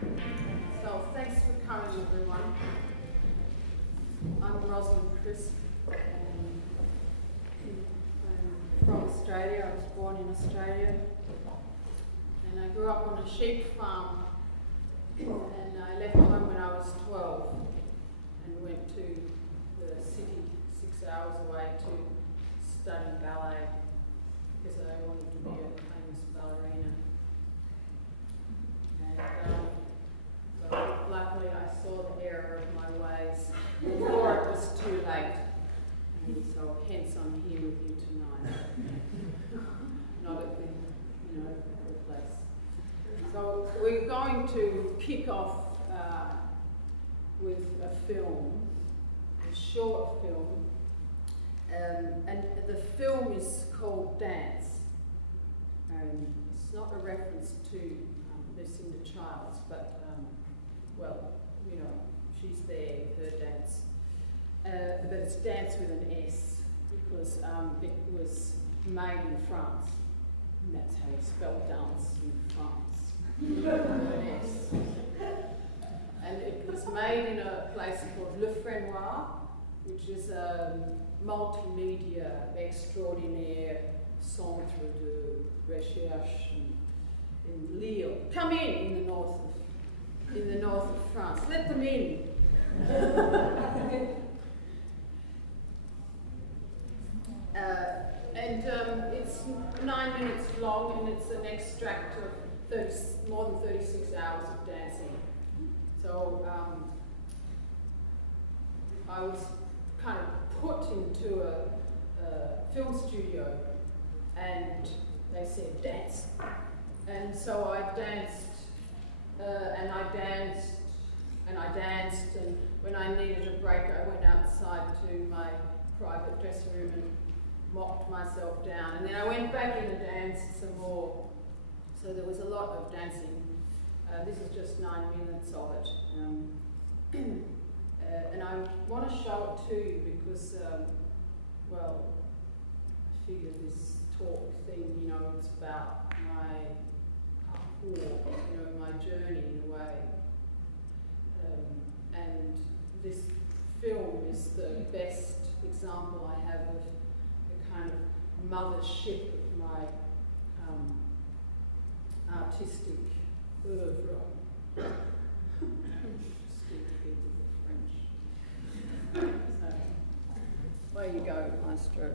So thanks for coming, everyone. I'm Rosalind Crisp, and I'm from Australia. I was born in Australia, and I grew up on a sheep farm. And I left home when I was 12 and went to the city 6 hours away to study ballet because I wanted to be a famous ballerina. And but luckily I saw the error of my ways before it was too late. And so hence I'm here with you tonight. Not at the, good place. So we're going to kick off with a film, a short film, and the film is called Dance. It's not a reference to Lucinda Childs, but she's there, her dance. But it's Dance with an S because it was made in France, and that's how you spell dance in France. An S. And it was made in a place called Le Frenoir, which is a multimedia extraordinaire centre de recherche in Lille. Come in the north of France. Let them in. It's 9 minutes long, and it's an extract of more than 36 hours of dancing. So I was kind of put into a film studio, and they said dance, and so I danced, and I danced, and I danced, and when I needed a break, I went outside to my private dressing room and mopped myself down, and then I went back in and danced some more. So there was a lot of dancing. This is just 9 minutes of it. And I want to show it to you because, I figure this talk thing, it's about my parcours, my journey in a way. And this film is the best example I have of the kind of mothership of my artistic oeuvre. So, where you go, Maestro.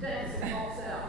Dance pops out.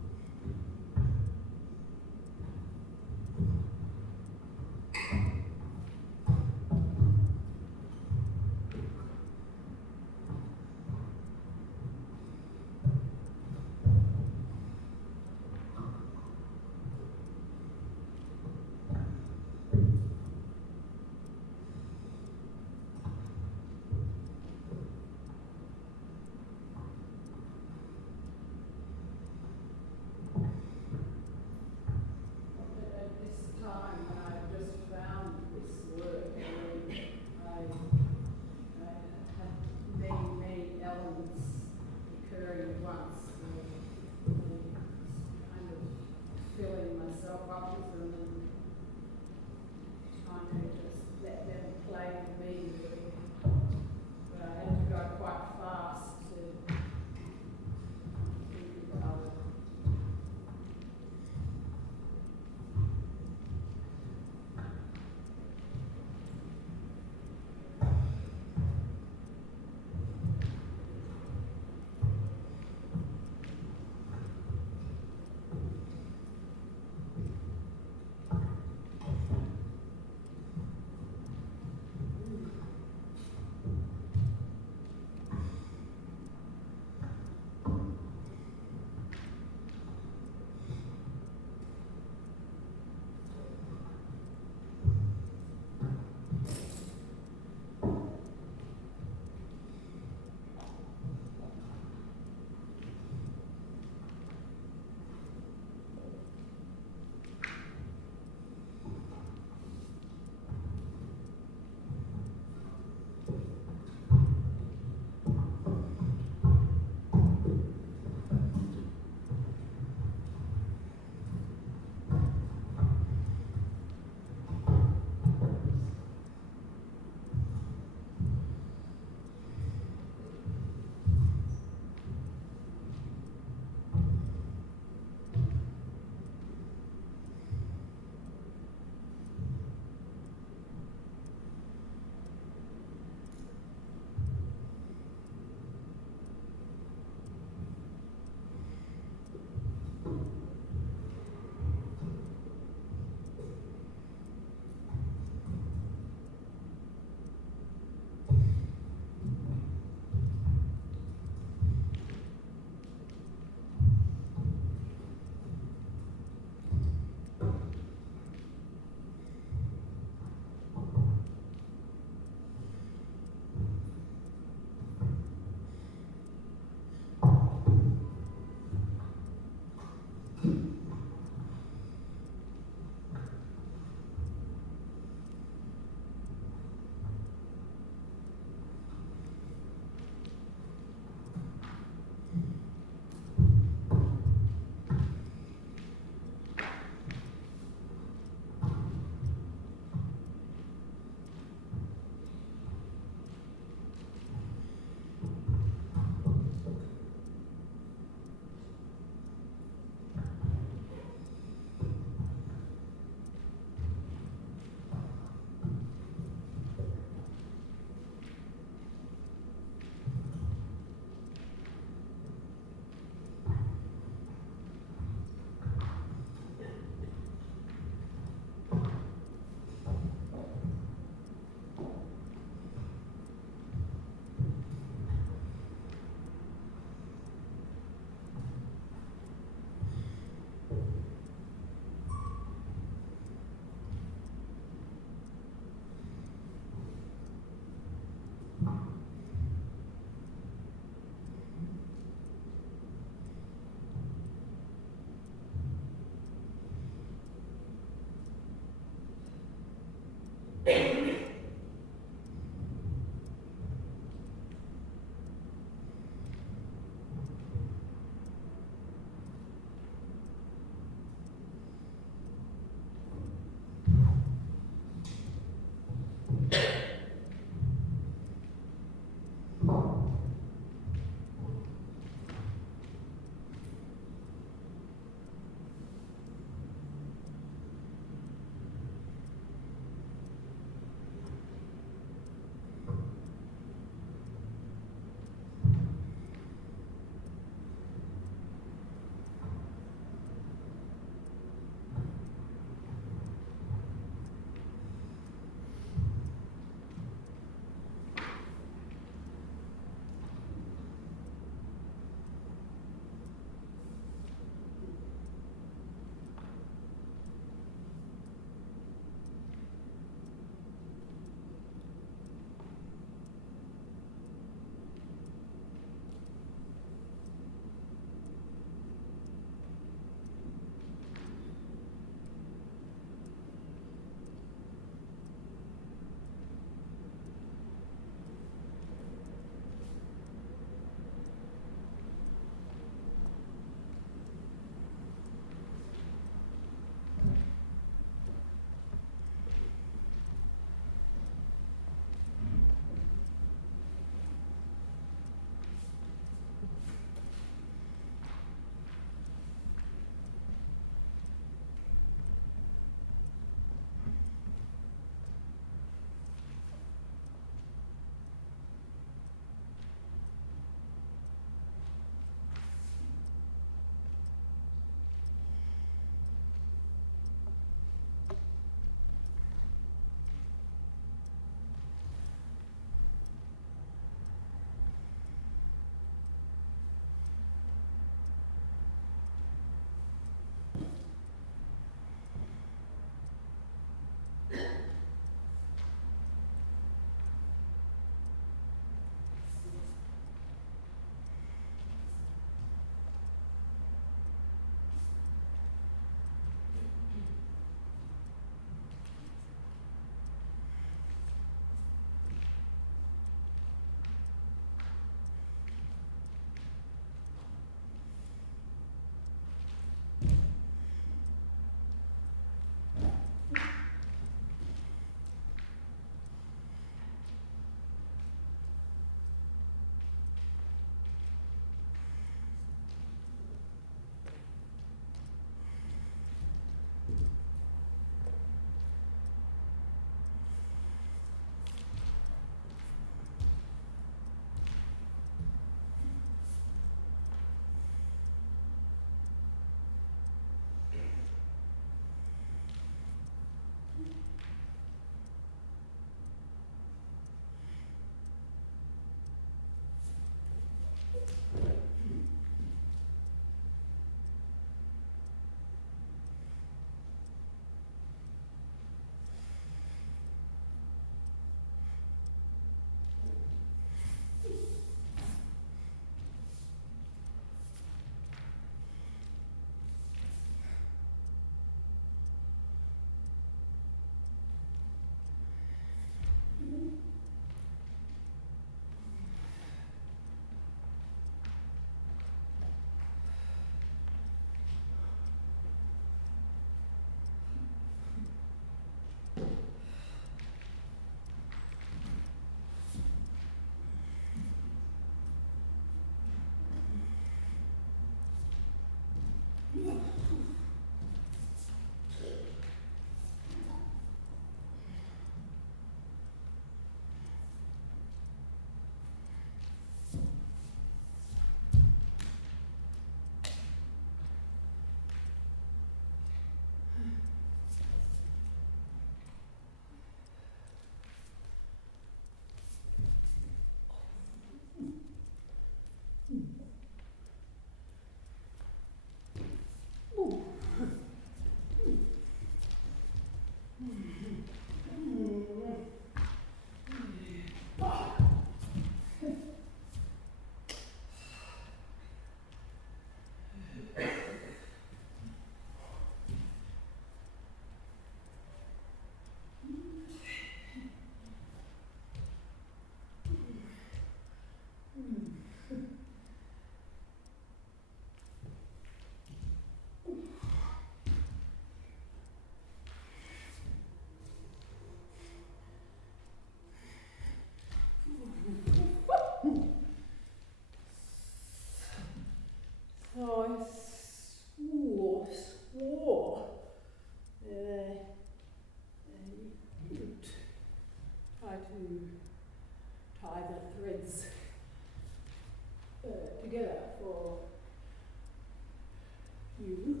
you.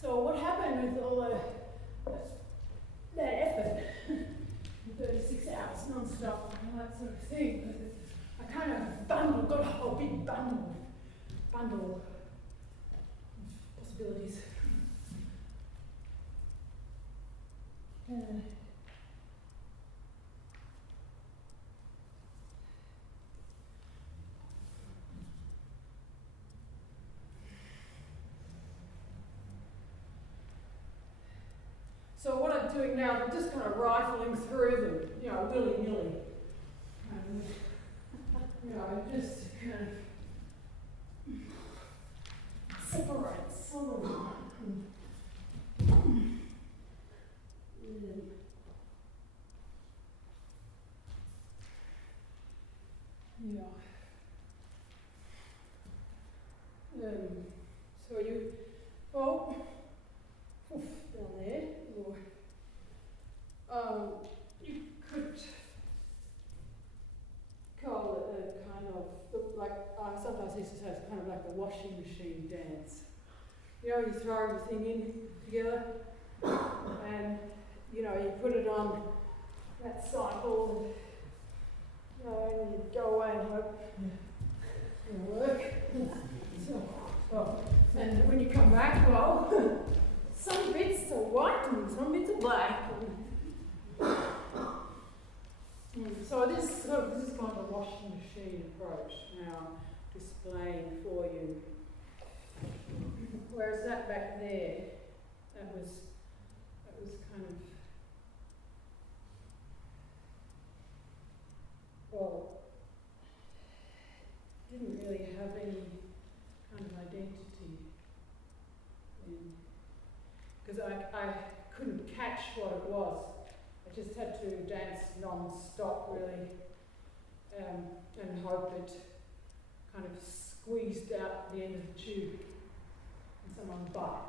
So what happened with all that effort, 36 hours non-stop and that sort of thing, I kind of got a whole big bundle of possibilities. So what I'm doing now, I'm just kind of rifling through them, willy-nilly. And, just kind of separate some of them. So you, down there, or you could call it a kind of, like, sometimes I used to say it's kind of like a washing machine dance. You throw everything in together, and, you put it on that cycle, and you go away and hope it'll work. And when you come back, some bits are white and some bits are black. So this is kind of a washing machine approach now, displaying for you. Whereas that back there, that was kind of, didn't really have any kind of identity then, because I couldn't catch what it was. I just had to dance non-stop really, and hope it kind of squeezed out the end of the tube in someone's butt.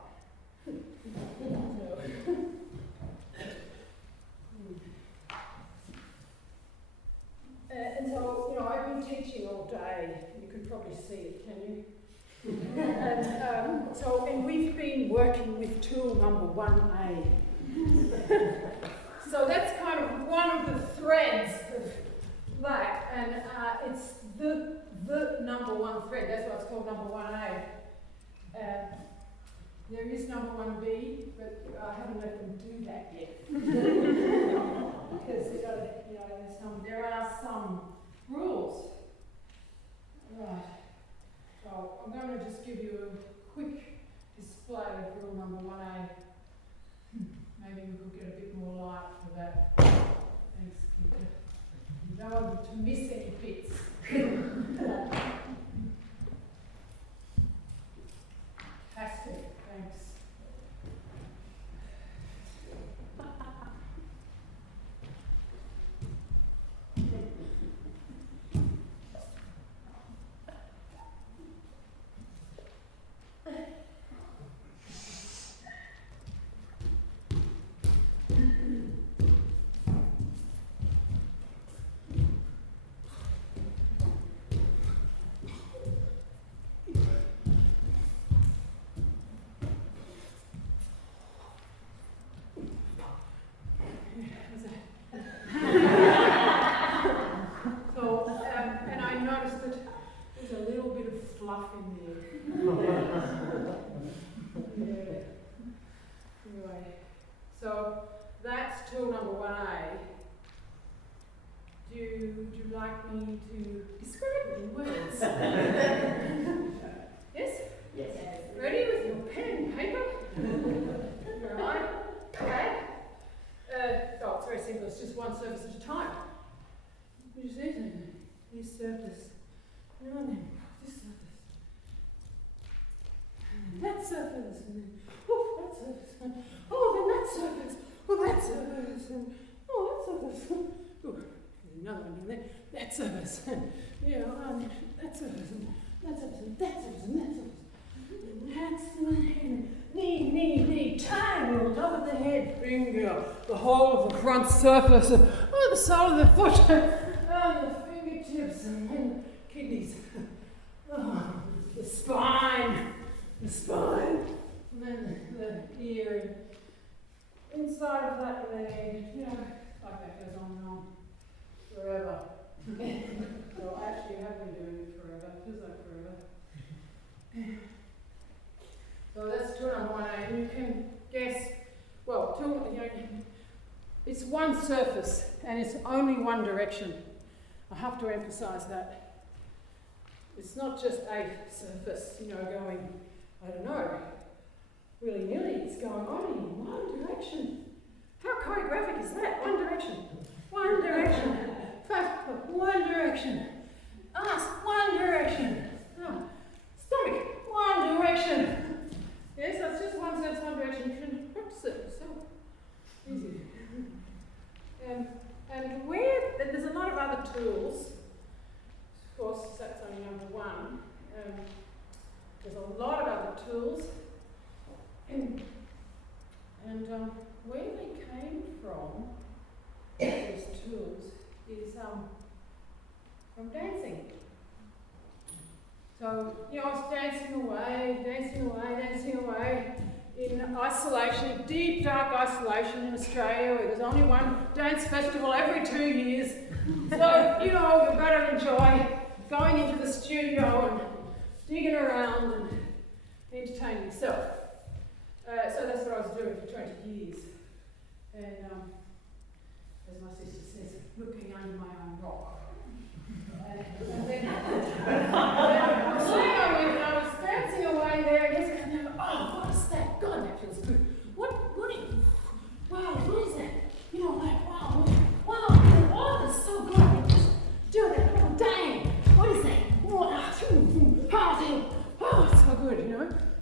And so, I've been teaching all day. You can probably see it, can you? And we've been working with tool number 1A. So that's kind of one of the threads of that, and it's the number one thread. That's why it's called number 1A. There is number 1B, but I haven't let them do that yet. Because there are some rules. Right. So I'm going to just give you a quick display of rule number 1A. Maybe we could get a bit more light for that. Thanks, Kita. You don't want to miss any bits. Fantastic, thanks. So that's tool number 1A. Would you like me to describe it in words? Yes? Yes. Ready with your pen and paper? Alright, pad. It's very simple, it's just one surface at a time. You see this surface, and then this surface, and that surface, and then that surface, and then that surface, that surface, and that surface. Ooh, there's another one in there. That surface, and that surface, and that surface, and that surface, and that surface. finger, the whole of the front surface, the sole of the foot, the fingertips, and then kidneys. The spine, and then the ear, inside of that leg, like that goes on and on forever. So I actually have been doing it forever, it feels like forever. So that's 2.18, and you can guess, well, it's one surface and it's only one direction. I have to emphasise that. It's not just a surface, going, I don't know, willy-nilly. It's going on in one direction. How choreographic is that? One direction. One direction. One direction. Ask, one direction. Stomach, one direction. Yes, that's just one sense, one direction. You can practice it yourself. Easy. And there's a lot of other tools. Of course, that's only number one. There's a lot of other tools. And where they came from, these tools, is from dancing. So, I was dancing away in isolation, deep, dark isolation in Australia, where there's only one dance festival every 2 years. So, you've got to enjoy going into the studio and digging around and entertaining yourself. So that's what I was doing for 20 years. And as my sister says, looking under my own rock. And then I was dancing away there, and just going, what is that? God, that feels good. What is that? Wow, that's so good. Just do that. Oh, dang. What is that? Oh, it's so good,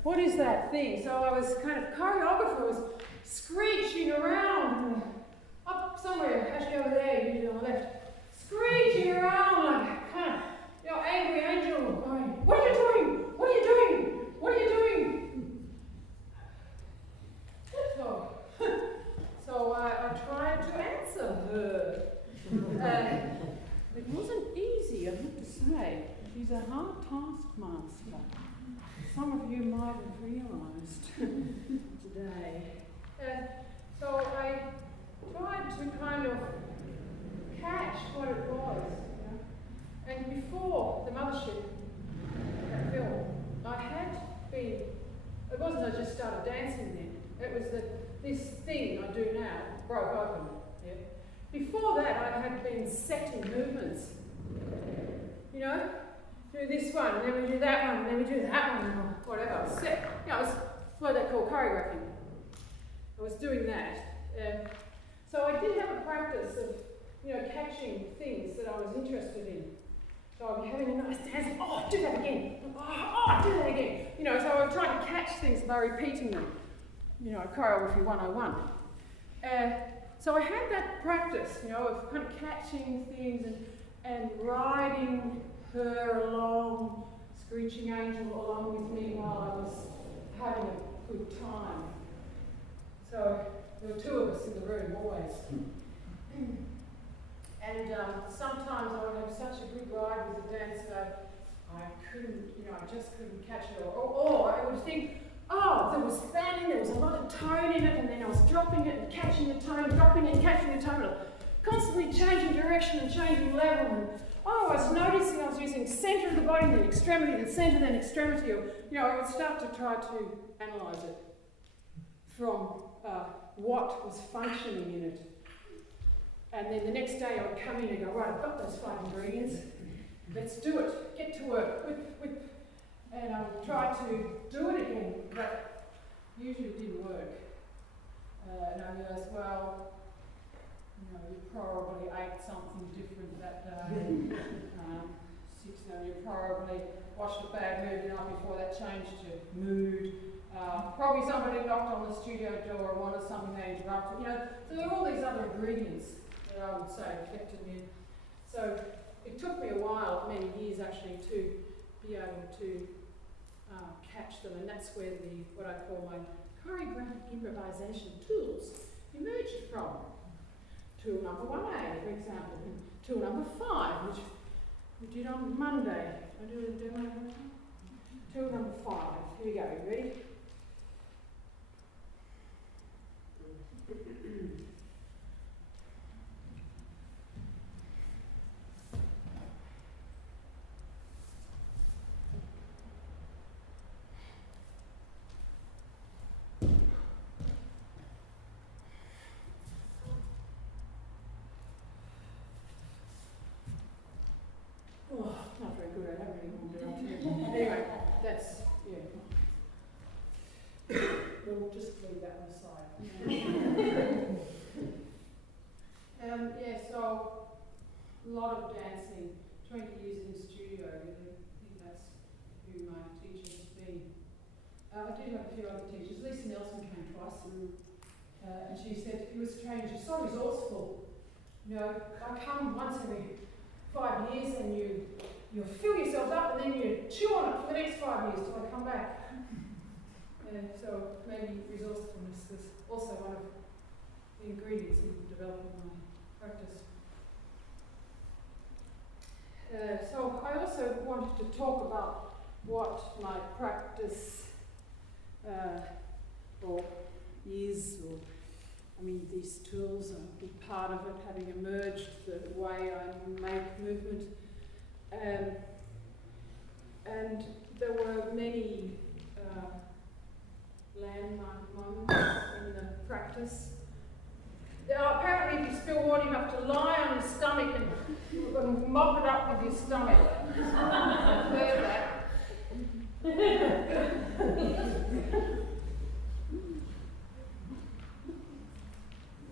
What is that thing? So I was kind of, choreographer was screeching around, up somewhere, actually over there, usually on the left, screeching around like kind of, angry angel going, what are you doing? What are you doing? What are you doing? So I tried to answer her. It wasn't easy, I have to say. She's a hard taskmaster. Some of you might have realised today. So I tried to kind of catch what it was. And before the mothership, that film, I had been, it wasn't I just started dancing then, it was that this thing I do now broke open. Yeah? Before that, I had been setting movements. Do this one, and then we do that one, and then we do that one, or whatever. Set. It's what they call choreographing. I was doing that. So I did have a practice of, catching things that I was interested in. So I'd be having a nice dance, do that again. Do that again. So I would try to catch things by repeating them. Choreography 101. So I had that practice, of kind of catching things and riding her along, screeching angel along with me while I was having a good time. So there were two of us in the room always. And sometimes I would have such a good ride with the dance that I couldn't, I just couldn't catch it or I would think, there was that in, there was a lot of tone in it, and then I was dropping it and catching the tone, dropping it and catching the tone, constantly changing direction and changing level. And I was noticing I was using centre of the body, then extremity, then centre, then extremity. Or, I would start to try to analyse it from what was functioning in it. And then the next day I would come in and go, right, I've got those 5 ingredients. Let's do it. Get to work. Whip. And I would try to do it again, but usually it didn't work. And I realised, well, you probably ate something different that day. You probably watched a bad movie the night before that changed your mood. Probably somebody knocked on the studio door and wanted something they interrupted. So there were all these other ingredients that I would say affected me. So it took me a while, many years actually, to be able to catch them, and that's where what I call my choreographic improvisation tools emerged from. Tool number 1A, for example, and tool number 5, which we did on Monday. I do a demo. Tool number 5. Here we go. Ready? Oh, not very good. I haven't really warmed it up. Anyway, that's, yeah. We'll just leave that on the side. Yeah, so a lot of dancing, 20 years in the studio, really. I think that's who my teacher has been. I did have a few other teachers. Lisa Nelson came twice, and she said, it was strange, you're so resourceful. You know, I come once every 5 years and you fill yourselves up and then you chew on it for the next 5 years till I come back. And so maybe resourcefulness is also one of the ingredients in developing my practice. So I also wanted to talk about what my practice or is, or I mean, these tools are a big part of it, having emerged the way I make movement. And there were many landmark moments in the practice. Apparently, if you spill water, you have to lie on your stomach and mop it up with your stomach. I've heard that.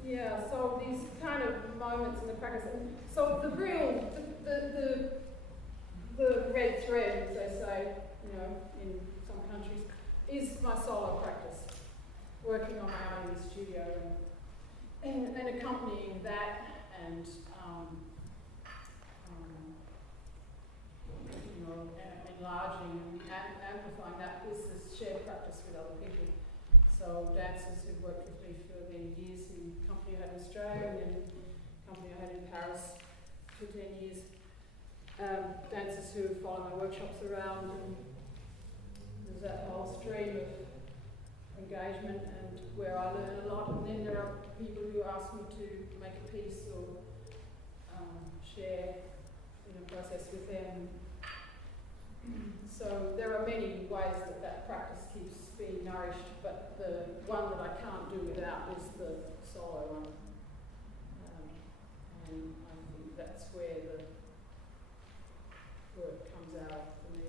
Yeah, so these kind of moments in the practice. And so the real, the red thread, as they say, you know, in some countries, is my solo practice. Working on my own in the studio and accompanying that and you know, enlarging and amplifying that is this shared practice with other people. So dancers who've worked with me for many years in the company I had in Australia and then the company I had in Paris for 10 years. Dancers who follow my workshops around, and there's that whole stream of engagement and where I learn a lot. And then there are people who ask me to make a piece or share in a process with them. So there are many ways that that practice keeps being nourished, but the one that I can't do without is the solo one. And I think that's where the work comes out for me.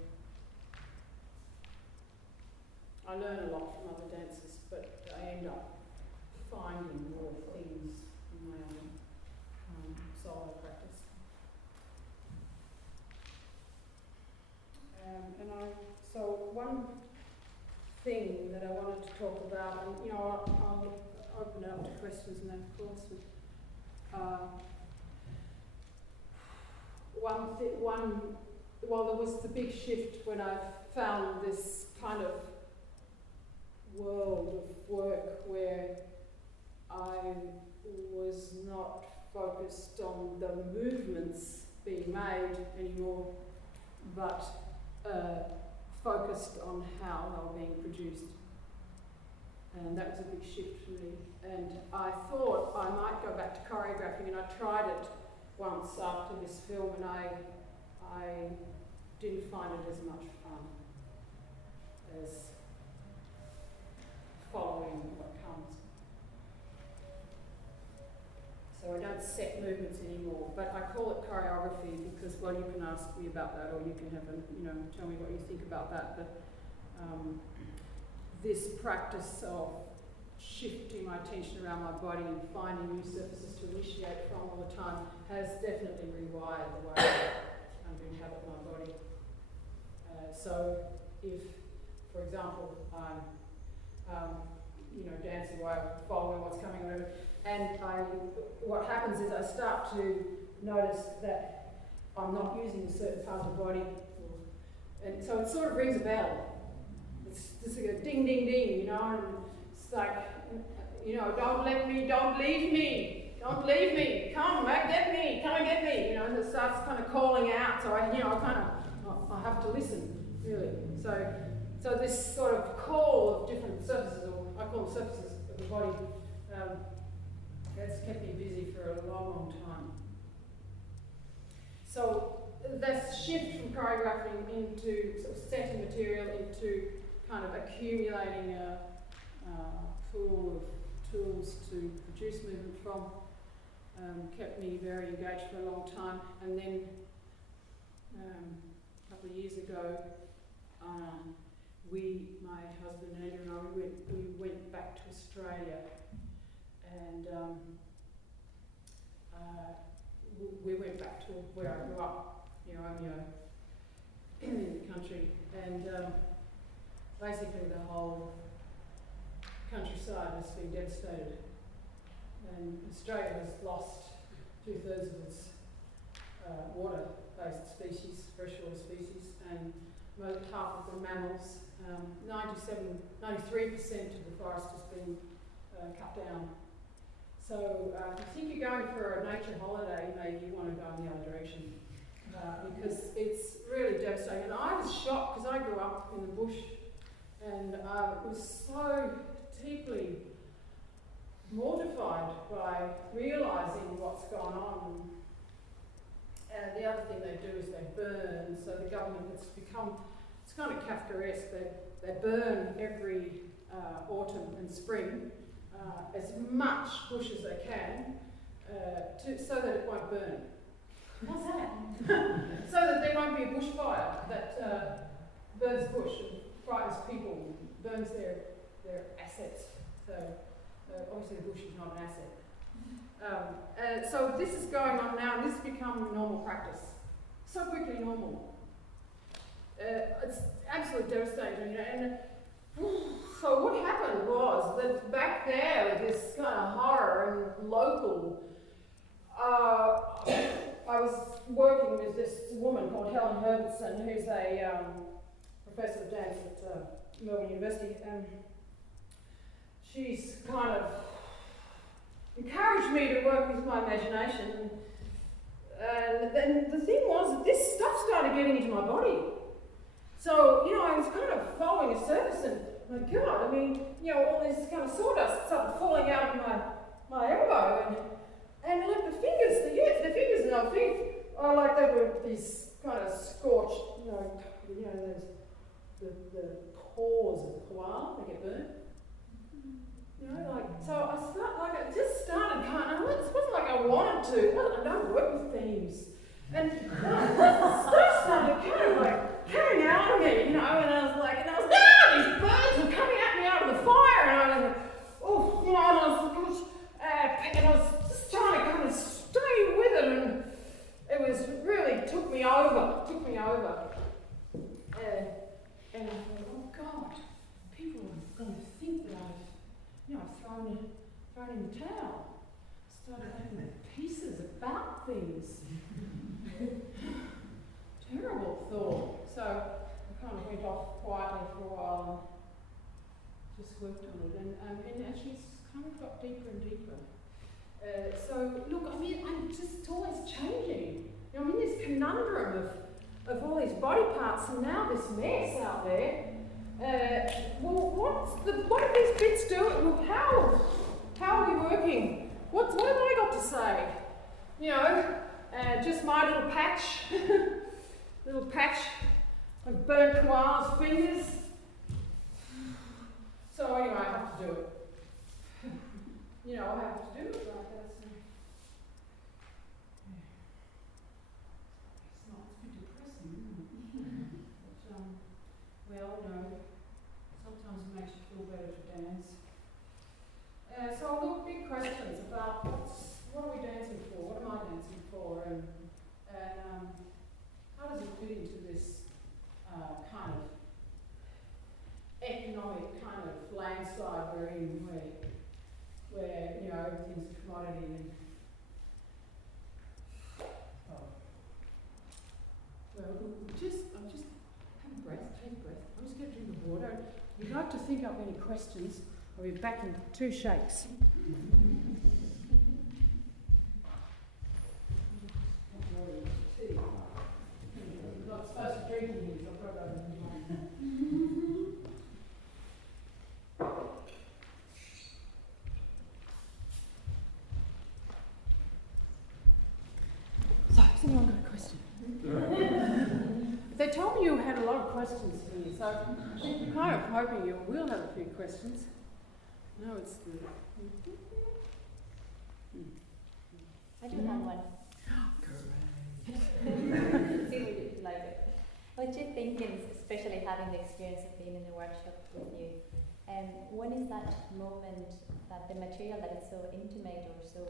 I learn a lot from other dancers, but I end up finding more things in my own solo practice. So one thing that I wanted to talk about, and you know, I'll open it up to questions now, of course. Well, there was the big shift when I found this kind of world of work where I was not focused on the movements being made anymore, but focused on how they were being produced. And that was a big shift for me. And I thought I might go back to choreographing, and I tried it once after this film, and I didn't find it as much fun as following what comes. So I don't set movements anymore, but I call it choreography because, well, you can ask me about that, or you can have tell me what you think about that. But this practice of shifting my attention around my body and finding new surfaces to initiate from all the time has definitely rewired the way I inhabit my body. So if, for example, I'm dancing while following what's coming over, and what happens is I start to notice that I'm not using a certain part of the body, and so it sort of rings a bell. It's just like a ding, ding, ding, and it's like, don't leave me, come and get me, and it starts kind of calling out, so I have to listen, really. So this sort of call of different surfaces, or I call them surfaces of the body, that's kept me busy for a long, long time. So this shift from choreographing into sort of setting material into kind of accumulating a pool of tools to produce movement from kept me very engaged for a long time. And then a couple of years ago, my husband Andrew and I, we went back to Australia, and we went back to where I grew up, Romeo, in the country, and basically the whole countryside has been devastated, and Australia has lost 2/3 of its water-based species, freshwater species, and half of the mammals. 93% of the forest has been cut down. So if you think you're going for a nature holiday, maybe you want to go in the other direction, because it's really devastating. And I was shocked because I grew up in the bush, and I was so deeply mortified by realising what's gone on. And the other thing they do is they burn. So the government, it's kind of Kafkaesque. They burn every autumn and spring as much bush as they can so that it won't burn. How's that? So that there won't be a bushfire that burns bush and frightens people, burns their assets. So obviously the bush is not an asset. So this is going on now, and this has become normal practice. So quickly normal. It's absolutely devastating, and so what happened was that back there, with this kind of horror and local, I was working with this woman called Helen Herbertson, who's a professor of dance at Melbourne University, and she's kind of encouraged me to work with my imagination. And then the thing was that this stuff started getting into my body. So, I was kind of following a surface, and my God, all this kind of sawdust started falling out of my elbow, and like the fingers and our feet are like they were these kind of scorched, there's the paws of the koala, they get burnt. It just started it wasn't like I wanted to. I don't work with themes. And stuff started kind of like coming out of me, and I was like, these birds were coming at me out of the fire, and I was like, and I was just trying to kind of stay with it, and it was really took me over. And I thought, oh God, people are going to think that I've thrown in the towel, started making pieces about things. Terrible thought. So I kind of went off quietly for a while and just worked on it, and actually it's kind of got deeper and deeper. So look, I'm just always changing. This conundrum of all these body parts, and now this mess out there. What do these bits do? Well, how are we working? What have I got to say? Just my little patch of burnt koala's fingers. So anyway, I have to do it. I have to do it like that. It's a bit depressing, isn't it? But, sometimes it makes you feel better to dance. So look, big questions about what are we dancing for? What am I dancing for? And how does it fit into this kind of economic kind of landslide we're in, where everything's a commodity and I'm just have a breath, take a breath. I'm just going to drink the water. You'd like to think up any questions. I'll be back in 2 shakes. Not supposed to drink these, I've got over So, has anyone got a question? They told me you had a lot of questions for me, so I'm kind of hoping you will have a few questions. No, it's the... I do have one. Great. See what you like it. What do you think, especially having the experience of being in the workshop with you, when is that moment that the material that is so intimate or so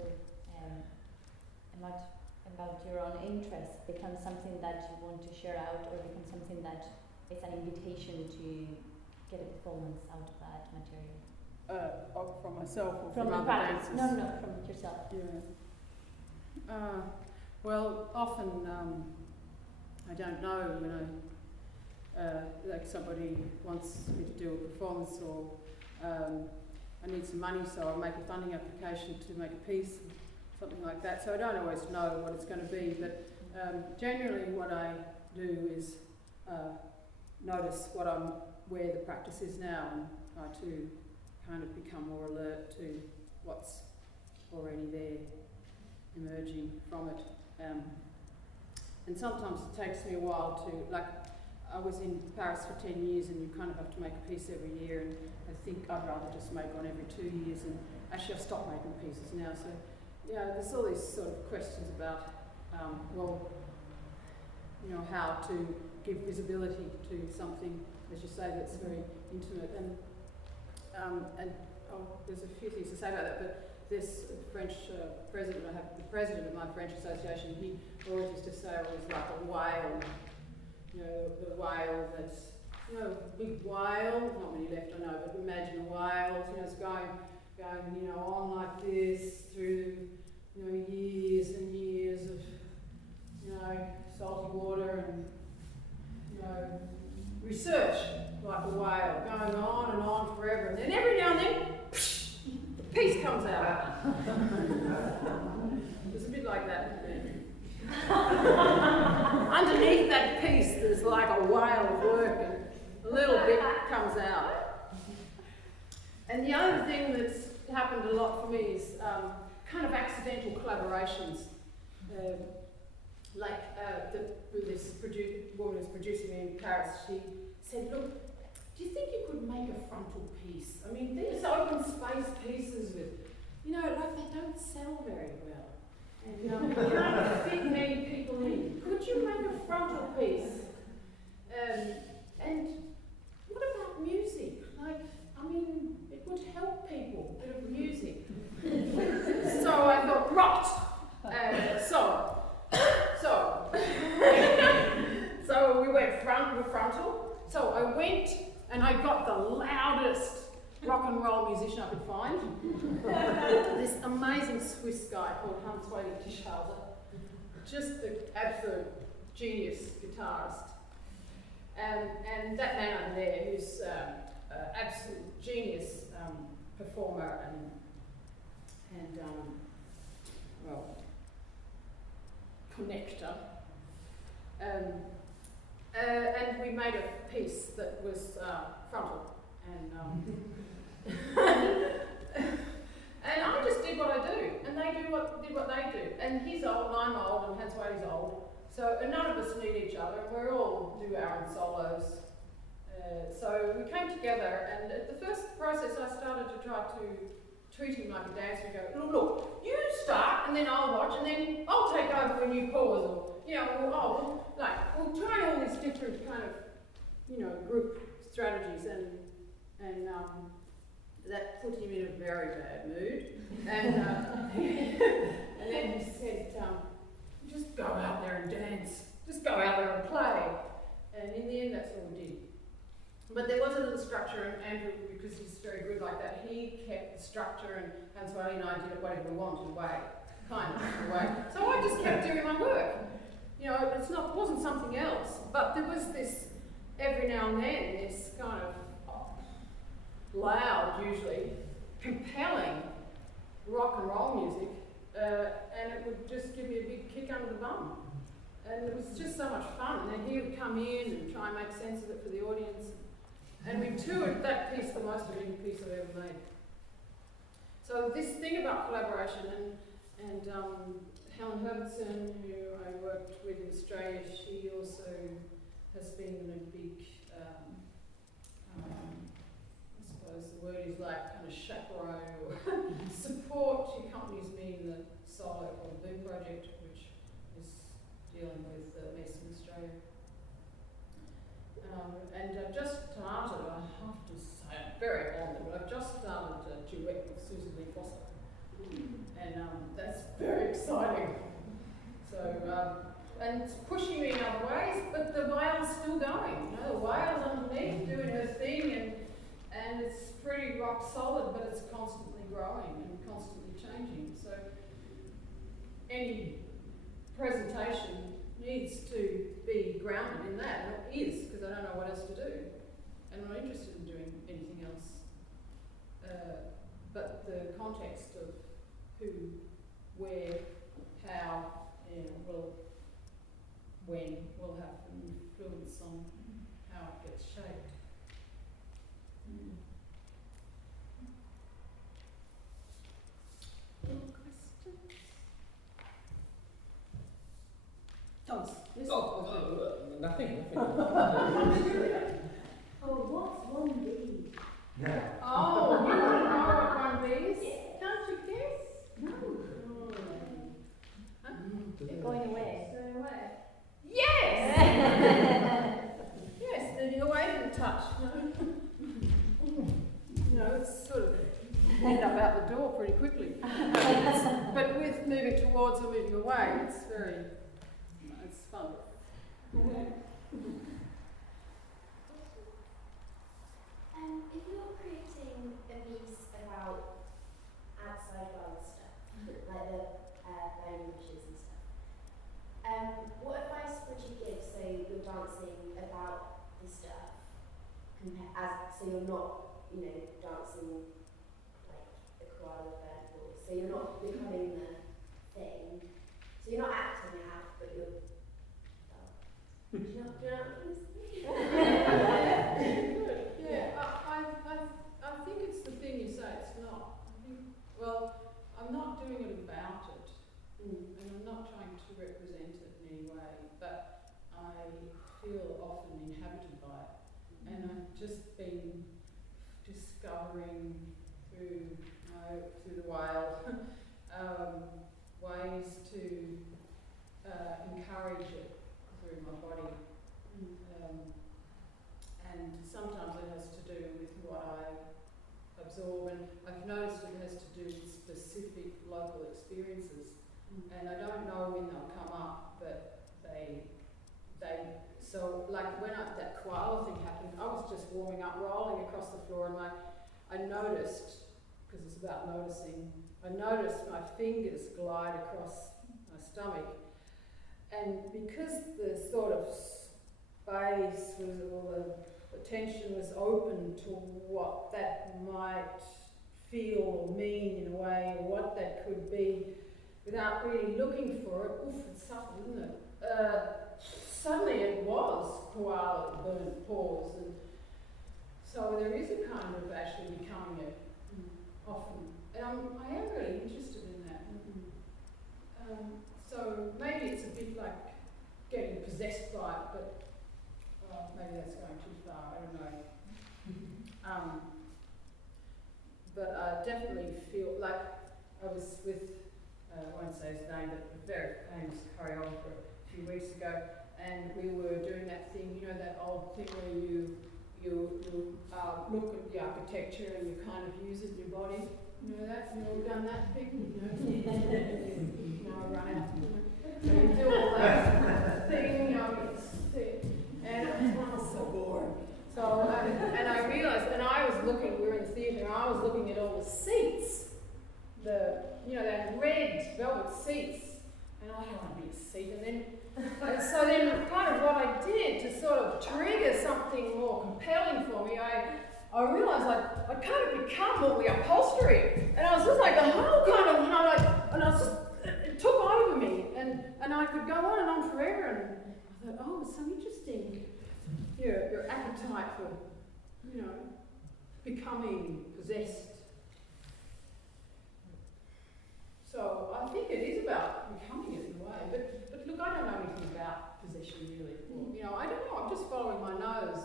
not about your own interest becomes something that you want to share out, or becomes something that is an invitation to get a performance out of that material? From myself or From other practice? dancers? No, from yourself. Yeah. Well, often I don't know, like somebody wants me to do a performance, or I need some money, so I'll make a funding application to make a piece, something like that. So I don't always know what it's going to be, but generally what I do is notice where the practice is now, and try to kind of become more alert to what's already there, emerging from it. And sometimes it takes me a while to, like, I was in Paris for 10 years, and you kind of have to make a piece every year, and I think I'd rather just make one every 2 years, and actually I've stopped making pieces now. So yeah, there's all these sort of questions about, how to give visibility to something, as you say, that's very intimate. And there's a few things to say about that, but this French president, the president of my French association, he always used to say it was like a whale, the whale that's, big whale, not many left I know, but imagine a whale, it's going, on like this through, years and years of, salty water and, research, like a whale, going on and on forever. And then every now and then, the piece comes out. It's a bit like that. Underneath that piece, there's like a whale of work, and a little bit comes out. And the other thing that's happened a lot for me is kind of accidental collaborations. This woman who's producing me in Paris, she said, look, do you think you could make a frontal piece? I mean, these open space pieces with, like they don't sell very well. And you can't fit many people in. Could you make a frontal piece? And what about music? It would help people, a bit of music. So I thought, right. So we went frontal. So I went and I got the loudest rock and roll musician I could find. This amazing Swiss guy called Hans-Wadi Tischhauser, just the absolute genius guitarist. And that man over there, who's an absolute genius performer and connector. And we made a piece that was frontal, and I just did what I do, and they did what they do. And he's old, and I'm old, and Hans-Wadi's old. So and none of us need each other, and we all do our own solos. So we came together, and at the first process, I started to try to treat him like a dancer and go, look, you start, and then I'll watch, and then I'll take over when you pause, or we'll try all these different kind of, group strategies, and that put him in a very bad mood. And then he said, just go out there and dance, just go out there and play. And in the end, that's all we did. But there was a little structure, and Andrew, because he's very good like that, he kept the structure, and Hans-Wadi and I did whatever we wanted, kind of way. So I just kept doing my work. It wasn't something else, but there was this, every now and then, this kind of loud usually, compelling rock and roll music, and it would just give me a big kick under the bum. And it was just so much fun. And then he would come in and try and make sense of it for the audience. And we toured that piece, the most original piece I've ever made. So this thing about collaboration, and Helen Herbertson, who I worked with in Australia, she also has been a big, I suppose the word is like kind of chaperone or support. She accompanies me in the solo or the Boom project, which is dealing with Mesa in Australia. And I've just started, I have to say, I'm very honoured, but I've just started a duet with Susan Lee Foster. And that's very exciting. So, and it's pushing me in other ways, but the whale's still going. You know, the whale's underneath doing her thing, and it's pretty rock solid, but it's constantly growing and constantly changing. So any presentation needs to be grounded in that, and it is, because I don't know what else to do. And I'm not interested in doing anything else. But the context of who, where, how, when will have an influence on how it gets shaped. Any questions? Thomas, yes. Nothing. Oh, what's 1B? Yeah. Oh, you don't know what 1B is? Can't you guess? No. Huh? You're going away. Going away. Yes! Yes, moving away from touch. You know, it's sort of end up out the door pretty quickly. But with moving towards or moving away, it's very, it's fun. If you're creating a piece about outside world stuff, like the burning bushes and stuff, what advice would you give so you're dancing about the stuff, so you're not, dancing like the koala burnt balls, so you're not becoming the thing, so you're not acting out, but you're do you know what I'm saying? Yeah, I think it's the thing you say, it's not. I'm not doing it about it, and I'm not trying to represent it in any way, but I feel often inhabited by it, and I've just been discovering through the wild ways to encourage it through my body. And sometimes it has to do with what I absorb, and I've noticed it has to do with specific local experiences. And I don't know when they'll come up, but so like when that koala thing happened, I was just warming up, rolling across the floor, and I noticed, because it's about noticing, I noticed my fingers glide across my stomach, and because the sort of space was, or the tension was open to what that might feel or mean in a way, or what that could be, without really looking for it. Oof, it's subtle, isn't it? Suddenly it was koala burnt paws, and so there is a kind of actually becoming it often, and I am really interested in that. So maybe it's a bit like getting possessed by it, but maybe that's going too far, I don't know. But I definitely feel like I was with, I won't say his name, but a very famous choreographer a few weeks ago, and we were doing that thing, that old thing where you look at the architecture and you kind of use it in your body. You know that? You all done that thing? I run out. So you do all that thing, and I was so bored. So, and I realised, and I was looking, we were in the theatre, and I was looking at all the seats, that red velvet seats, and I don't want to be a seat, and so then kind of what I did to sort of trigger something more compelling for me, I I realised I kind of become all the upholstery, and I was just like the whole kind of, and I was just, it took over me, and I could go on and on forever, and I thought, oh, it's so interesting, your appetite for, becoming possessed. So I think it is about becoming it in a way, but look, I don't know anything about possession really. I don't know, I'm just following my nose,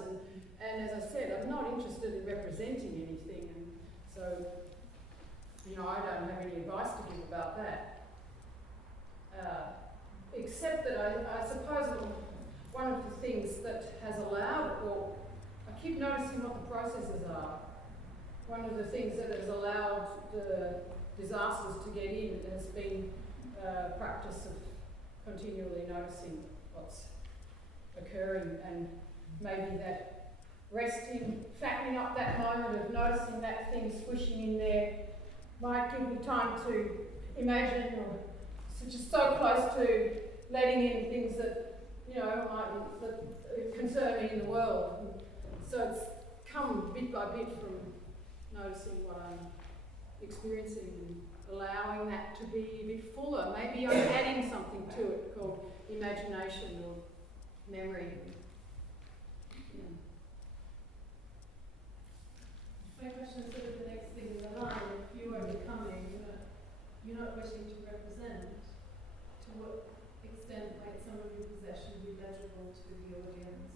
and as I said, I'm not interested in representing anything, and so, I don't have any advice to give about that. Except that I suppose one of the things that has allowed, well, I keep noticing what the processes are. One of the things that has allowed the disasters to get in has been practice of continually noticing what's occurring, and maybe that resting, fattening up that moment of noticing that thing squishing in there might give me time to imagine, or just so close to letting in things that that concern me in the world. And so it's come bit by bit from noticing what I'm experiencing and allowing that to be a bit fuller. Maybe I'm adding something to it called imagination or memory. My question is sort of the next thing in the line. If you are becoming, you're not wishing to represent, to what extent might some of your possession be legible to the audience?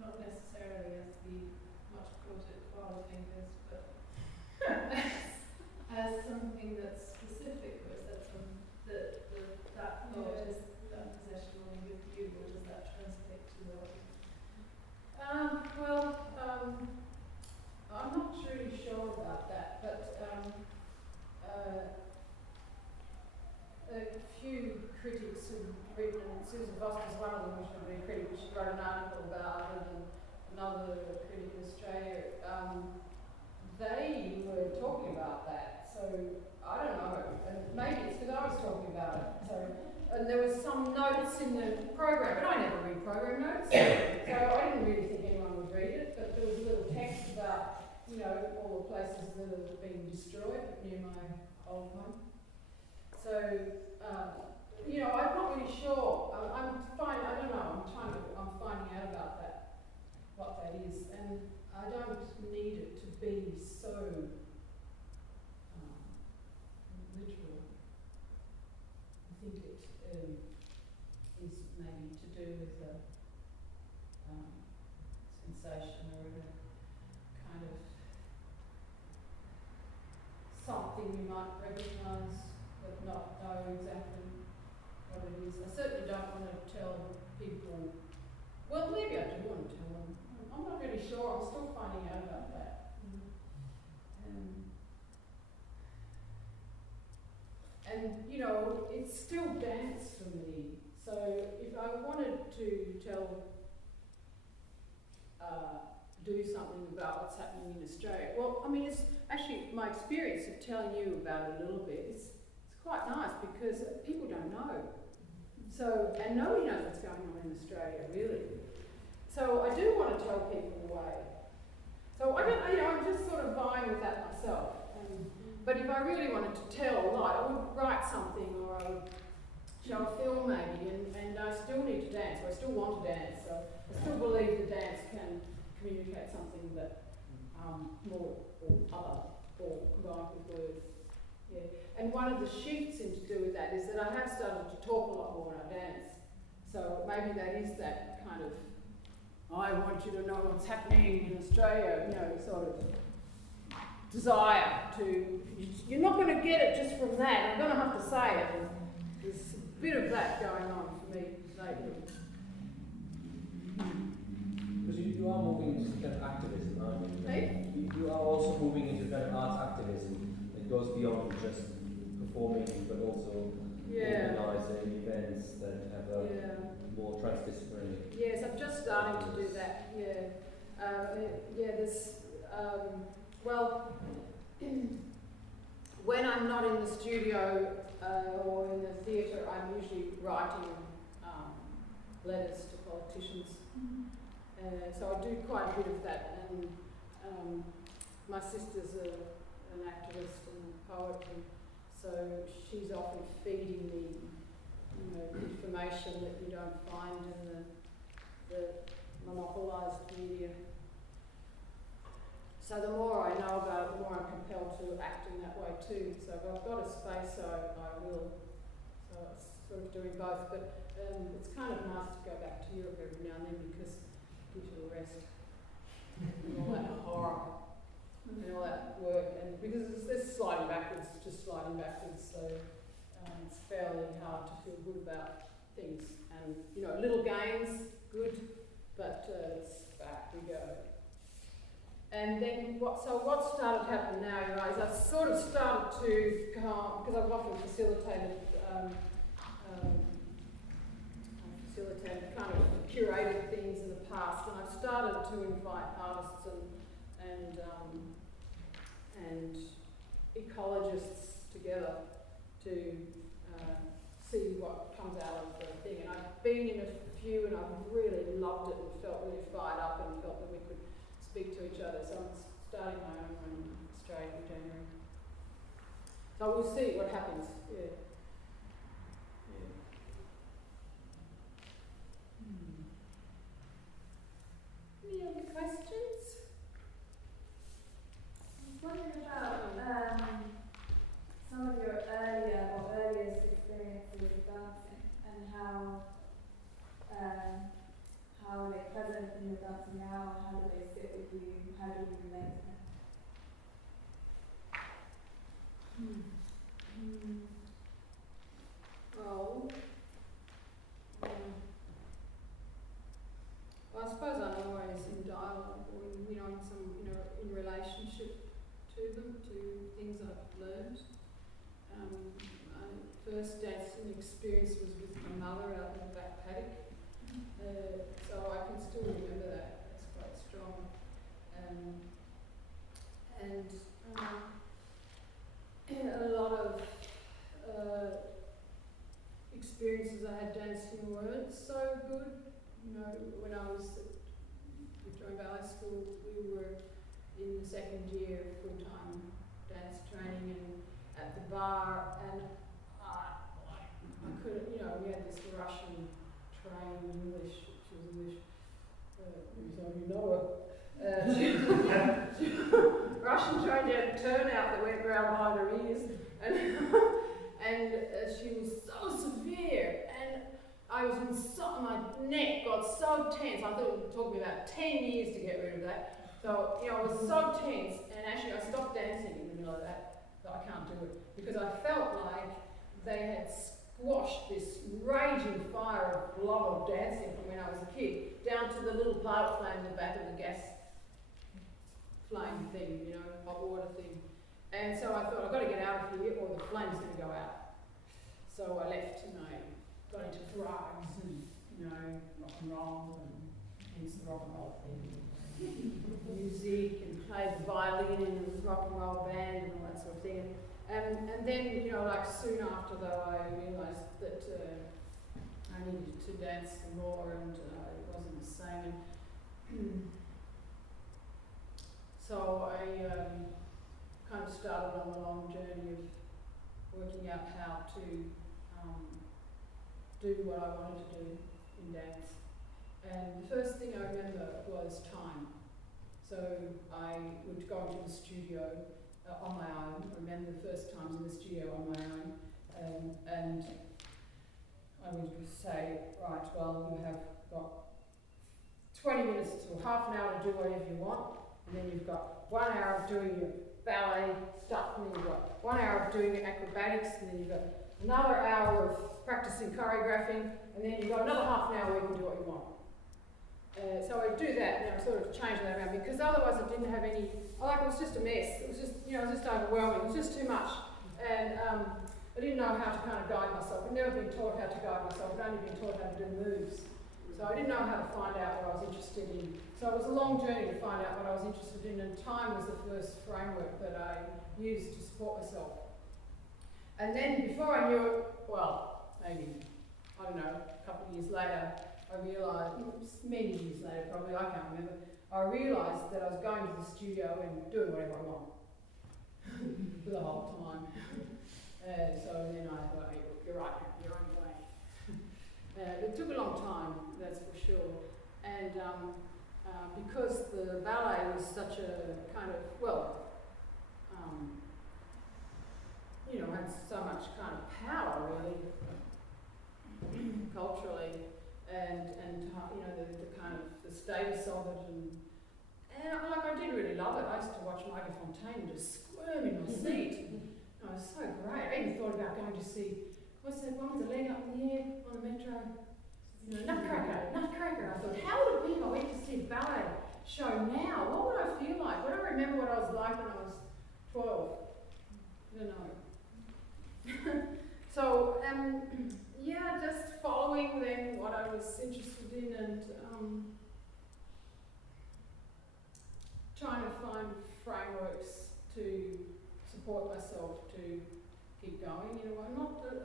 Not necessarily as the much quoted koala fingers, but as something that's specific, or is that that thought is that possession only with you, or does that translate to the audience? I'm not really sure about that, but a few critics who've written, and Susan Foster's one of them, which would be a critic, she wrote an article about it, and another critic in Australia, they were talking about that, so I don't know, and maybe it's because I was talking about it, so, and there was some notes in the program, but I never read program notes, so I didn't really think anyone would read it, but there was a little text about, all the places that have been destroyed near my old home. So, I'm not really sure. I'm finding out about that, what that is, and I don't need it to be so literal. I think it is maybe to do with a sensation or a kind of something you might recognise but not know exactly what it is. I certainly don't want to tell people, well, maybe I do want to tell them. I'm not really sure, I'm still finding out about that. It's still dance for me. So if I wanted to do something about what's happening in Australia, well, it's actually my experience of telling you about it a little bit. It's quite nice because people don't know. So, and nobody knows what's going on in Australia, really. So I do want to tell people the way. So I'm just sort of vying with that myself. But if I really wanted to tell a lot, I would write something, or I would show a film maybe, and I still need to dance, or I still want to dance. So I still believe the dance can communicate something that more or other, or combined with words. Yeah. And one of the shifts in to do with that is that I have started to talk a lot more when I dance. So maybe that is that kind of, I want you to know what's happening in Australia, sort of desire to, you're not going to get it just from that, I'm going to have to say it. And there's a bit of that going on for me lately. Because you are moving into kind of activism, aren't you? Hey? You are also moving into kind of arts activism. It goes beyond just performing, but also organising events that have a more transdisciplinary. Yes, I'm just starting to do that. There's when I'm not in the studio or in the theatre, I'm usually writing letters to politicians. So I do quite a bit of that, and my sister's an activist and a poet, and so she's often feeding me, information that you don't find in the monopolised media. So the more I know about it, the more I'm compelled to act in that way too. So if I've got a space, I will. So it's sort of doing both, but it's kind of nice to go back to Europe every now and then because it gives you a rest. And all that horror and all that work, and because it's sliding backwards, just sliding backwards, so it's fairly hard to feel good about things. And little gains, good, but it's back we go. And then what started to happen now, you guys, I've sort of started to come, because I've often facilitated kind of curated things in the past, and I've started to invite artists and ecologists together to see what comes out of the thing. And I've been in a few and I've really loved it and felt really fired up and felt that we could speak to each other. So I'm starting my own one in Australia in January. So we'll see what happens. Yeah. Any other questions? I was wondering about some of your earliest experiences with dancing and how are they present in your dancing now, how do they sit with you, how do you relate to them? Well, I suppose I'm always in dialogue, or in relationship to them, to things I've learned. My first dancing experience was with my mother out in the back paddock, so I can still remember that. That's quite strong. And a lot of experiences I had dancing weren't so good. When I was at Victorian Ballet School, we were in the second year of full-time dance training and at the bar, and I couldn't, we had this Russian trained English, she was English, Russian trained, she had a turnout that went round behind her ears, and she was so severe, and I was my neck got so tense. I thought it would take me about 10 years to get rid of that. So, I was so tense, and actually I stopped dancing in the middle of that, so I can't do it, because I felt like they had squashed this raging fire of love of dancing from when I was a kid, down to the little pilot flame in the back of the gas flame thing, hot water thing. And so I thought, I've got to get out of here or the flame's going to go out. So I left and I got into drugs and, rock and roll, and hence the rock and roll thing. Music, and played the violin in a rock and roll band and all that sort of thing. And then, soon after though, I realised that I needed to dance some more, and it wasn't the same. And so I kind of started on a long journey of working out how to do what I wanted to do in dance. And the first thing I remember was time. So I would go into the studio on my own. I remember the first times in the studio on my own, and I would say, right, well, you have got 20 minutes to half an hour to do whatever you want, and then you've got 1 hour of doing your ballet stuff, and then you've got 1 hour of doing your acrobatics, and then you've got another hour of practicing choreographing, and then you've got another half an hour where you can do what you want. So I do that, sort of change that around, because otherwise I didn't have any, it was just a mess. It was just, it was just overwhelming. It was just too much. And I didn't know how to kind of guide myself. I'd never been taught how to guide myself. I'd only been taught how to do moves. So I didn't know how to find out what I was interested in. So it was a long journey to find out what I was interested in, and time was the first framework that I used to support myself. And then before I knew it, well, maybe, a couple of years later, I realised, many years later probably, I can't remember, I realised that I was going to the studio and doing whatever I want for the whole time. So then I thought, hey, look, you're right, you're on your way. It took a long time, that's for sure. And because the ballet was such a kind of, well, you know, had so much kind of power really, culturally, and you know, the kind of the status of it, and like I did really love it. I used to watch Michael Fontaine just squirm in my seat. It was so great. I even thought about going to see, what's that one with the leg up in the air on the metro? You know, Nutcracker. I thought, how would it be if I went to see a ballet show now? What would I feel like? Would I remember what I was like when I was 12? I don't know. So, yeah, just following then what I was interested in, and trying to find frameworks to support myself to keep going. You know, I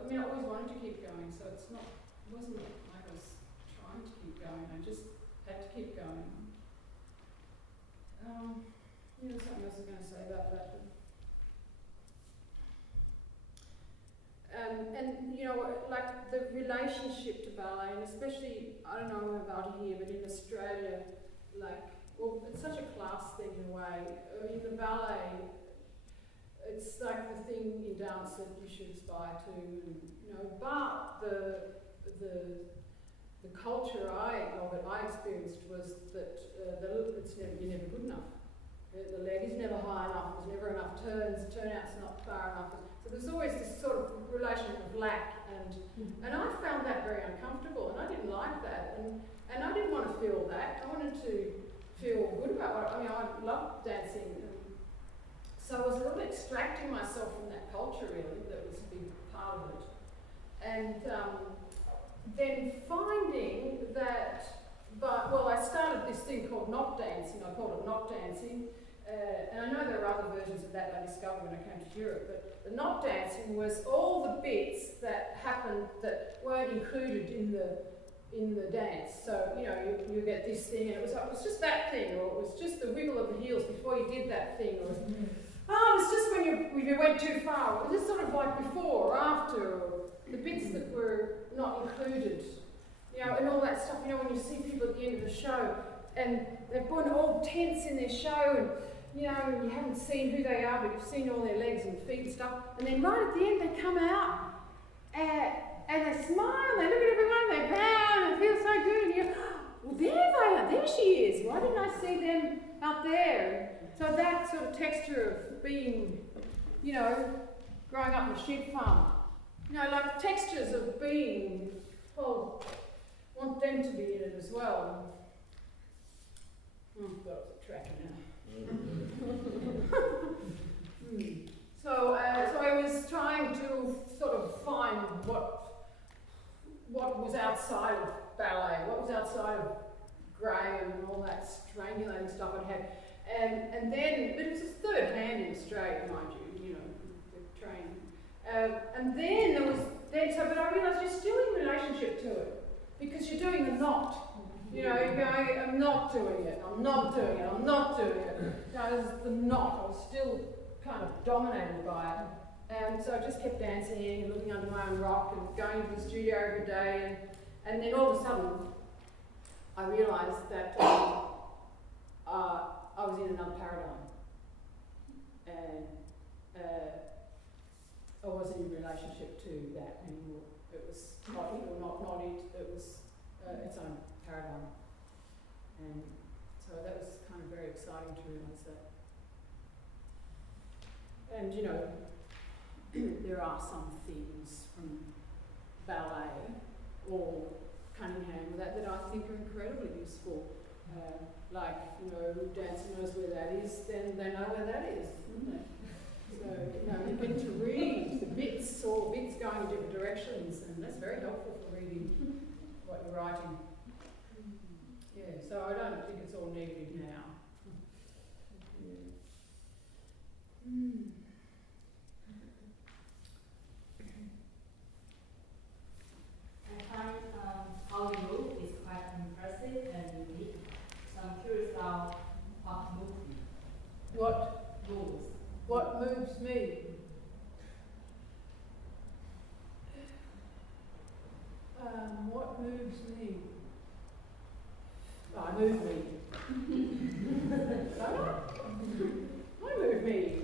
mean, I always wanted to keep going, so it wasn't like I was trying to keep going. I just had to keep going. You know, something else I was going to say about that. And you know, like the relationship to ballet, and especially, I don't know about here, but in Australia, like, well, it's such a class thing in a way. I mean, the ballet, it's like the thing in dance that you should aspire to, and, you know, but the culture of it I experienced was that you're never good enough. The leg is never high enough, there's never enough turnout's not far enough. So there's always this sort of relation of lack, and I found that very uncomfortable, and I didn't like that, and I didn't want to feel that. I wanted to feel good about what, I mean, I loved dancing, and so I was a little extracting myself from that culture really, that was a big part of it. And then finding that, I started this thing called knock dancing. I called it knock dancing, and I know there are other versions of that I discovered when I came to Europe, but the knock dancing was all the bits that happened that weren't included in the dance. So, you know, you get this thing, and it was just that thing, or it was just the wiggle of the heels before you did that thing, or it was just when you went too far. It was just sort of like before or after, or the bits that were not included, you know, and all that stuff. You know, when you see people at the end of the show, and they've gone all tense in their show, and you know, you haven't seen who they are, but you've seen all their legs and feet and stuff, and then right at the end they come out, and they smile, and they look at everyone, they bow, and it feels so good, and you're, well, there they are, there she is, why didn't I see them out there? So that sort of texture of being, you know, growing up in a sheep farm, you know, like textures of being, well, want them to be in it as well. Got off the track now. So I was trying to sort of find what was outside of ballet, what was outside of Graham and all that strangulating stuff I'd had. And then, but it was a third hand in Australia, mind you know, the training. And then there was, but I realised you're still in relationship to it, because you're doing the not. You know, you're going, I'm not doing it, I'm not doing it, I'm not doing it. That was the not. I was still kind of dominated by it. And so I just kept dancing and looking under my own rock and going to the studio every day. And then all of a sudden, I realised that I was in another paradigm. And I wasn't in relationship to that anymore. It was not it or not it, it was its own paradigm. And so that was kind of very exciting to realise that. And you know, there are some things from ballet or Cunningham that I think are incredibly useful. Like, you know, if a dancer knows where that is, then they know where that is, isn't it? So, you know, you get to read the bits, or bits going in different directions, and that's very helpful for reading what you're writing. Yeah, so I don't think it's all negative now. I find how you move is quite impressive and unique. So I'm curious now, me? What moves me? I move me. Don't I? I move me.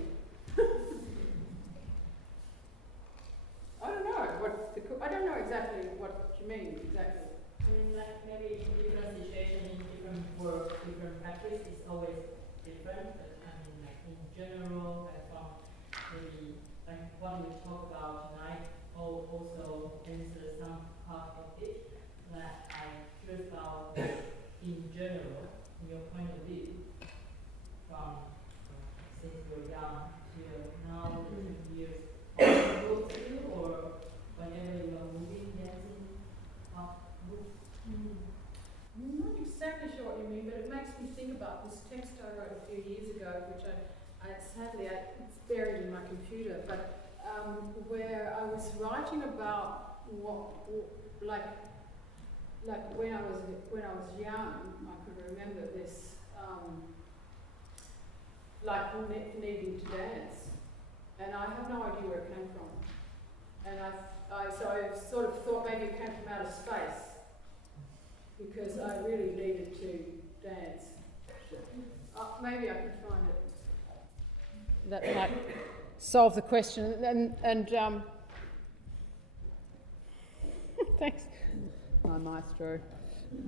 I don't know exactly what you mean exactly. I mean, like maybe in different situations, in different work, different practice, it's always different. But I mean, like in general, like from maybe like what we talk about tonight, also answer some part of it that I'm curious about in general, in your point of view, from since you're young till now, 20 years, how to you or whenever you are moving, dancing, I'm not exactly sure what you mean, but it makes me think about this text I wrote a few years ago, which it's buried in my computer, but where I was writing about like when I was young, I could remember this, needing to dance, and I have no idea where it came from, and so I sort of thought maybe it came from outer space, because I really needed to dance. Maybe I could find it. That might solve the question. And thanks, my maestro.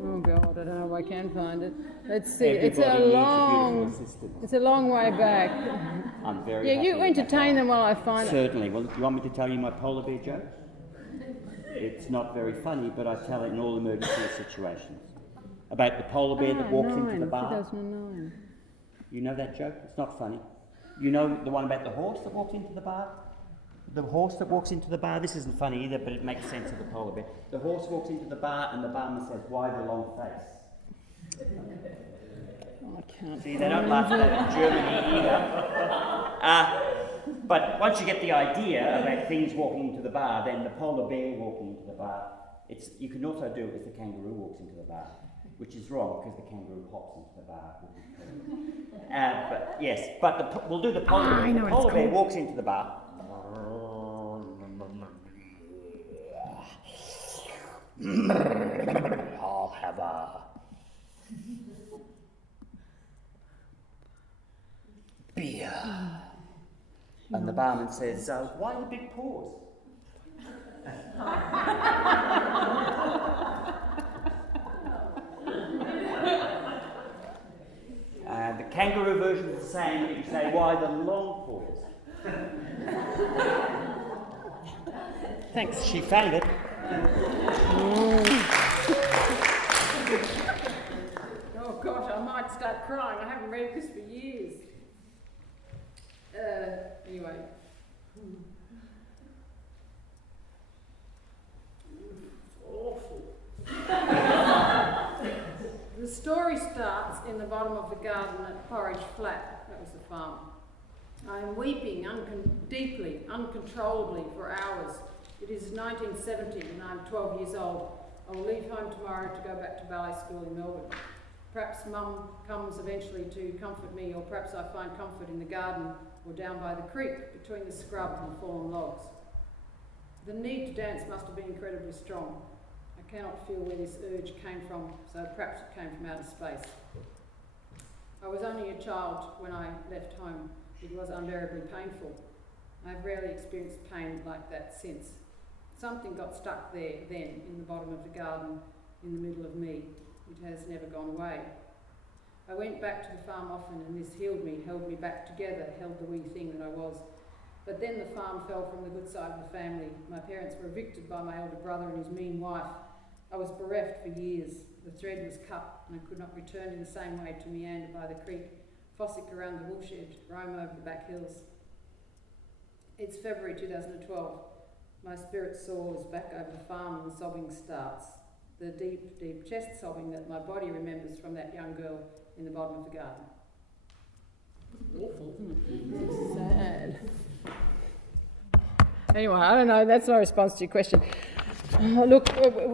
Oh God, I don't know if I can find it. Let's see. It's a long way back. I'm very Yeah, happy you with entertain that. them while I find it. Certainly. Well, you want me to tell you my polar bear joke? It's not very funny, but I tell it in all emergency situations. About the polar bear that walks into the bar. 2009. You know that joke? It's not funny. You know the one about the horse that walks into the bar? The horse that walks into the bar? This isn't funny either, but it makes sense of the polar bear. The horse walks into the bar and the barman says, "Why the long face?" Oh, I can't. See, they don't laugh at that in Germany either. But once you get the idea about things walking into the bar, then the polar bear walking into the bar, you can also do it as the kangaroo walks into the bar, which is wrong because the kangaroo hops into the bar. But yes, but we'll do the polar bear. The polar bear walks into the bar. I'll have a beer. And the barman says, "Why the big pause?" The kangaroo version is the same, but you say, "Why the long pause?" Thanks. She found it. Oh gosh, I might start crying. I haven't read this for years. Anyway. It's awful. The story starts in the bottom of the garden at Porridge Flat. That was the farm. I am weeping deeply, uncontrollably for hours. It is 1970 and I'm 12 years old. I will leave home tomorrow to go back to ballet school in Melbourne. Perhaps Mum comes eventually to comfort me, or perhaps I find comfort in the garden or down by the creek between the scrub and fallen logs. The need to dance must have been incredibly strong. I cannot feel where this urge came from, so perhaps it came from outer space. I was only a child when I left home. It was unbearably painful. I have rarely experienced pain like that since. Something got stuck there then, in the bottom of the garden, in the middle of me. It has never gone away. I went back to the farm often, and this healed me, held me back together, held the wee thing that I was. But then the farm fell from the good side of the family. My parents were evicted by my elder brother and his mean wife. I was bereft for years. The thread was cut, and I could not return in the same way to meander by the creek, fossick around the woolshed, roam over the back hills. It's February 2012. My spirit soars back over the farm and the sobbing starts. The deep, deep chest sobbing that my body remembers from that young girl in the bottom of the garden. Awful, isn't it? Sad. Anyway, I don't know, that's my response to your question. Look,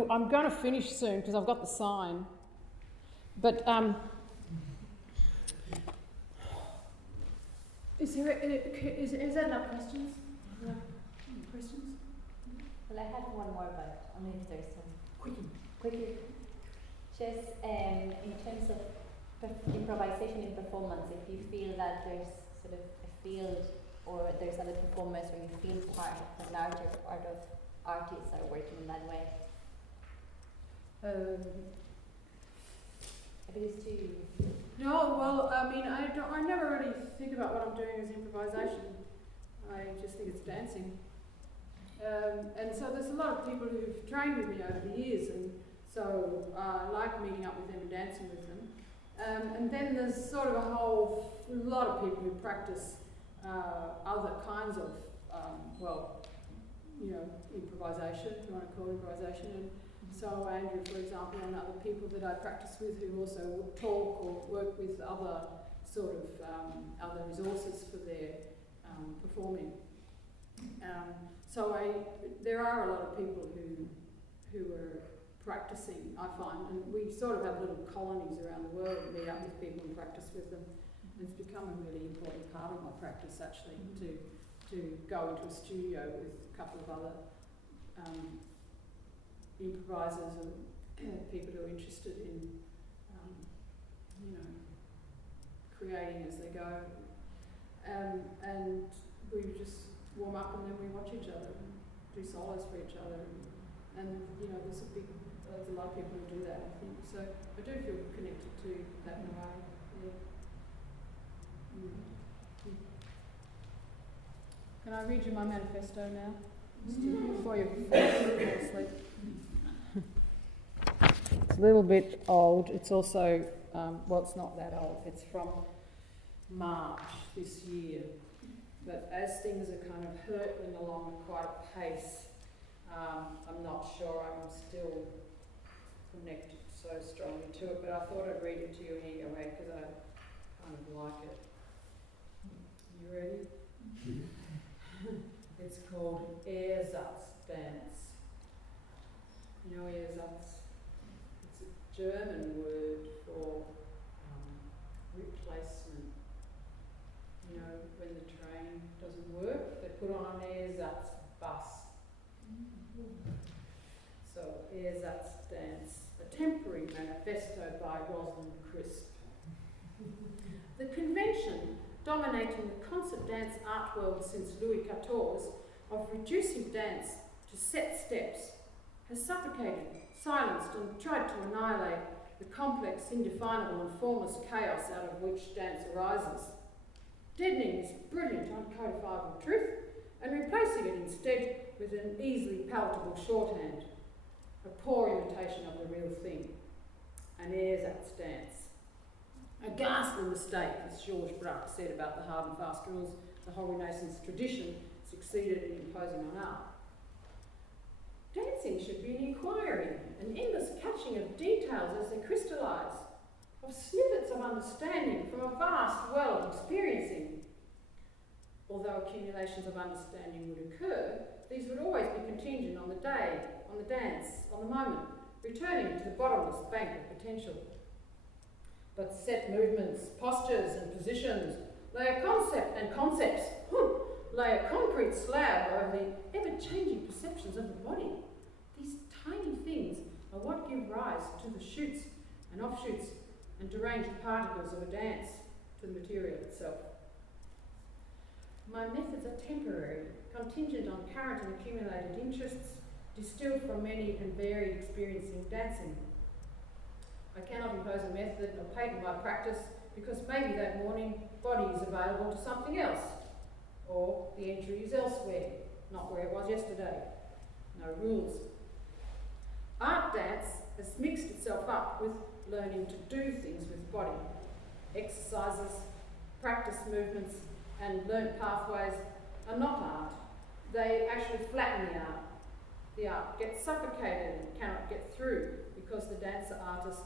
I'm going to finish soon because I've got the sign. But Is that enough questions? No. Questions? Well, I had one more, but only if there's some quick. Just in terms of improvisation in performance, if you feel that there's sort of a field or there's other performers or you feel part of a larger part of artists that are working in that way. If it is too... No, well, I mean, I never really think about what I'm doing as improvisation. I just think it's dancing. And so there's a lot of people who've trained with me over the years, and so I like meeting up with them and dancing with them. And then there's sort of a whole lot of people who practice other kinds of, improvisation, if you want to call it improvisation. And so Andrew, for example, and other people that I practice with who also talk or work with other sort of other resources for their performing. There are a lot of people who are practicing, I find, and we sort of have little colonies around the world and meet up with people and practice with them. And it's become a really important part of my practice, actually, to go into a studio with a couple of other improvisers and people who are interested in, creating as they go. And we just warm up and then we watch each other and do solos for each other. And there's a lot of people who do that, I think. So I do feel connected to that in a way. Yeah. Can I read you my manifesto now? Before you fall asleep. It's a little bit old. It's also, it's not that old. It's from March this year. But as things are kind of hurtling along at quite a pace, I'm not sure I'm still connected so strongly to it, but I thought I'd read it to you anyway because I kind of like it. You ready? It's called Ersatz dance. You know Ersatz? It's a German word for replacement. You know, when the train doesn't work, they put on an Ersatz bus. So, Ersatz dance, a temporary manifesto by Rosalind Crisp. The convention dominating the concert dance art world since Louis XIV of reducing dance to set steps has suffocated, silenced and tried to annihilate the complex, indefinable and formless chaos out of which dance arises, deadening this brilliant uncodifiable truth and replacing it instead with an easily palatable shorthand, a poor imitation of the real thing, an ersatz dance. A ghastly mistake, as Georges Braque said about the hard and fast rules the whole Renaissance tradition succeeded in imposing on art. Dancing should be an inquiry, an endless catching of details as they crystallise, of snippets of understanding from a vast well of experiencing. Although accumulations of understanding would occur, these would always be contingent on the day, on the dance, on the moment, returning to the bottomless bank of potential. But set movements, postures and positions lay a concept and concepts, lay a concrete slab over the ever-changing perceptions of the body. These tiny things are what give rise to the shoots and offshoots and deranged particles of a dance, to the material itself. My methods are temporary, contingent on current and accumulated interests, distilled from many and varied experience in dancing. I cannot impose a method or patent my practice because maybe that morning body is available to something else, or the entry is elsewhere, not where it was yesterday. No rules. Art dance has mixed itself up with learning to do things with body. Exercises, practice movements, and learnt pathways are not art. They actually flatten the art. The art gets suffocated and cannot get through because the dancer artist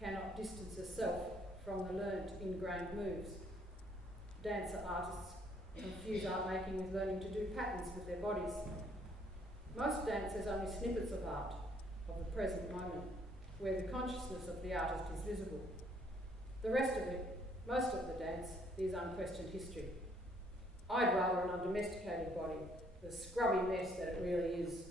cannot distance herself from the learnt ingrained moves. Dancer artists confuse art making with learning to do patterns with their bodies. Most dance has only snippets of art, of the present moment, where the consciousness of the artist is visible. The rest of it, most of the dance, is unquestioned history. I'd rather an undomesticated body, the scrubby mess that it really is.